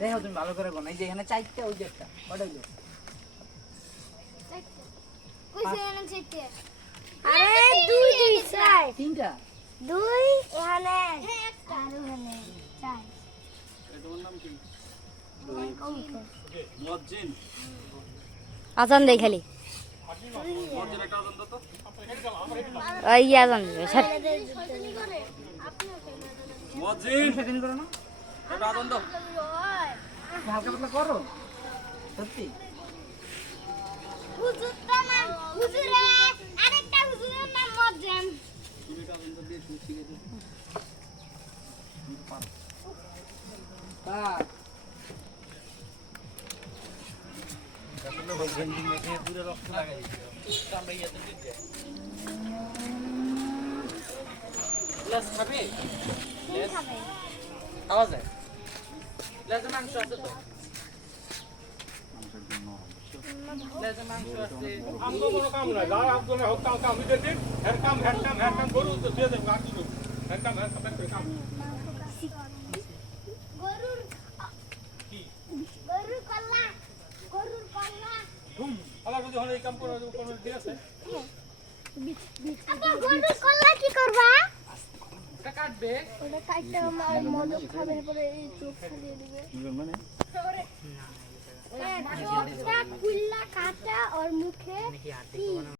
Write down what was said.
দেখো তুমি ভালো করে গোনা, এই যে এখানে চারটা, ওই যে একটা, ওটা হইলো তিনটা, দুই এখানে আর ওখানে চার। আজান দেই খালি ওই আজান দিবে স্যার সেদিন করো না, হালকা পাতলা করো সত্যি। হুজুরটা নাম হুজুরে, আরেকটা হুজুরের নাম মজ্জেম। আওয়াজ হয় লেজে মাংস আছে তো, লেজে মাংস আছে। আমগো কোনো কাম নাই, যারা আমগো হোক কাম কাম দিতে দিন, হের কাম গরু তো দিয়ে দেব আর কিছু হের কাম কাম গরুর গরুর কল্লা, গরুর কল্লা। আলা যদি হলে এই কাম করে কোনো দিন আছে আপা গরুর কল্লা কি করবা? এটা কাটবে, ওটা কাটতে আমার মদক খাবে, পরে এই চোখ ফালিয়ে দিবে মানে চোখটা খুললা কাটা ওর মুখে